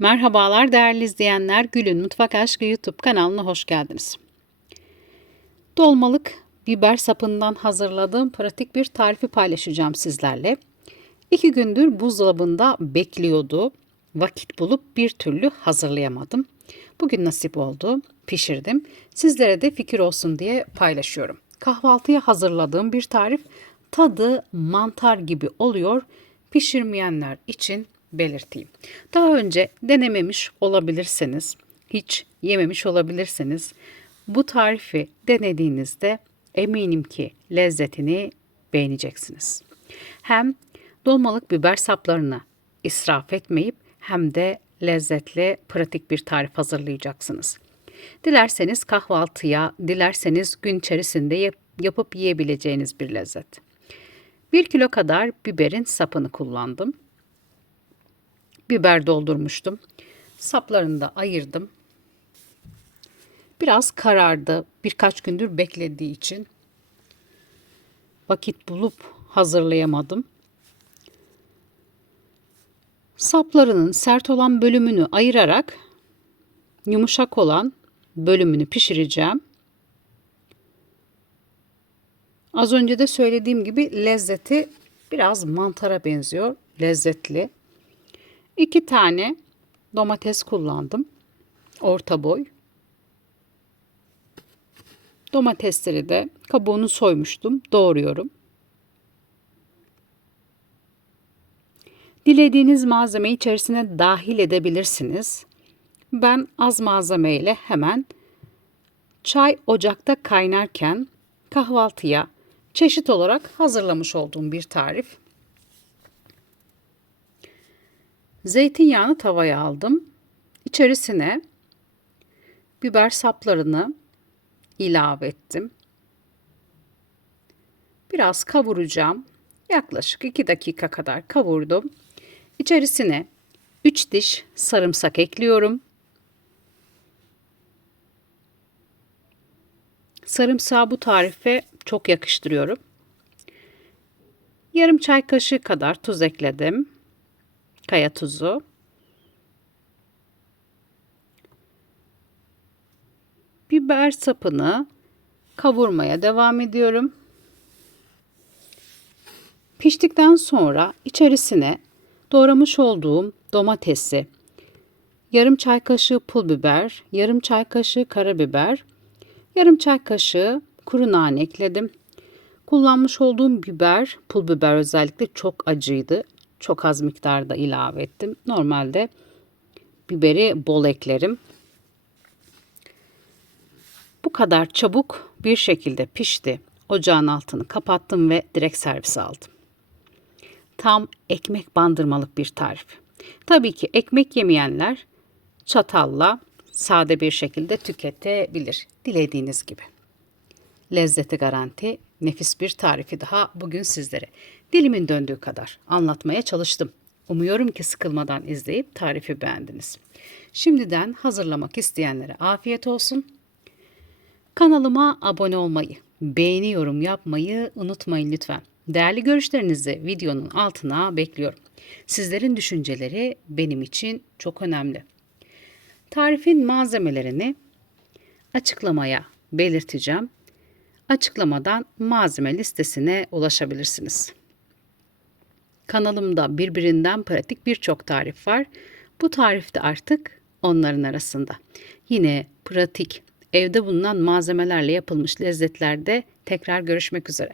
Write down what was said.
Merhabalar değerli izleyenler. Gül'ün Mutfak Aşkı YouTube kanalına hoş geldiniz. Dolmalık biber sapından hazırladığım pratik bir tarifi paylaşacağım sizlerle. İki gündür buzdolabında bekliyordu. Vakit bulup bir türlü hazırlayamadım. Bugün nasip oldu, pişirdim. Sizlere de fikir olsun diye paylaşıyorum. Kahvaltıya hazırladığım bir tarif tadı mantar gibi oluyor. Pişirmeyenler için belirteyim. Daha önce denememiş olabilirseniz, hiç yememiş olabilirseniz bu tarifi denediğinizde eminim ki lezzetini beğeneceksiniz. Hem dolmalık biber saplarını israf etmeyip hem de lezzetli, pratik bir tarif hazırlayacaksınız. Dilerseniz kahvaltıya, dilerseniz gün içerisinde yap- yapıp yiyebileceğiniz bir lezzet. 1 kilo kadar biberin sapını kullandım. Biber doldurmuştum. Saplarını da ayırdım. Biraz karardı. Birkaç gündür beklediği için vakit bulup hazırlayamadım. Saplarının sert olan bölümünü ayırarak yumuşak olan bölümünü pişireceğim. Az önce de söylediğim gibi lezzeti biraz mantara benziyor. Lezzetli. İki tane domates kullandım. Orta boy. Domatesleri de kabuğunu soymuştum. Doğruyorum. Dilediğiniz malzemeyi içerisine dahil edebilirsiniz. Ben az malzemeyle hemen çay ocakta kaynarken kahvaltıya çeşit olarak hazırlamış olduğum bir tarif. Zeytinyağını tavaya aldım. İçerisine biber saplarını ilave ettim. Biraz kavuracağım. Yaklaşık 2 dakika kadar kavurdum. İçerisine 3 diş sarımsak ekliyorum. Sarımsağı bu tarife çok yakıştırıyorum. Yarım çay kaşığı kadar tuz ekledim. Kaya tuzu. Biber sapını kavurmaya devam ediyorum. Piştikten sonra içerisine doğramış olduğum domatesi, yarım çay kaşığı pul biber, yarım çay kaşığı karabiber, yarım çay kaşığı kuru nane ekledim. Kullanmış olduğum biber, pul biber özellikle çok acıydı. Çok az miktarda ilave ettim. Normalde biberi bol eklerim. Bu kadar çabuk bir şekilde pişti. Ocağın altını kapattım ve direkt servise aldım. Tam ekmek bandırmalık bir tarif. Tabii ki ekmek yemeyenler çatalla sade bir şekilde tüketebilir. Dilediğiniz gibi. Lezzeti garanti, nefis bir tarifi daha bugün sizlere. Dilimin döndüğü kadar anlatmaya çalıştım. Umuyorum ki sıkılmadan izleyip tarifi beğendiniz. Şimdiden hazırlamak isteyenlere afiyet olsun. Kanalıma abone olmayı, beğeni yorum yapmayı unutmayın lütfen. Değerli görüşlerinizi videonun altına bekliyorum. Sizlerin düşünceleri benim için çok önemli. Tarifin malzemelerini açıklamaya belirteceğim. Açıklamadan malzeme listesine ulaşabilirsiniz. Kanalımda birbirinden pratik birçok tarif var. Bu tarif de artık onların arasında. Yine pratik, evde bulunan malzemelerle yapılmış lezzetlerde tekrar görüşmek üzere.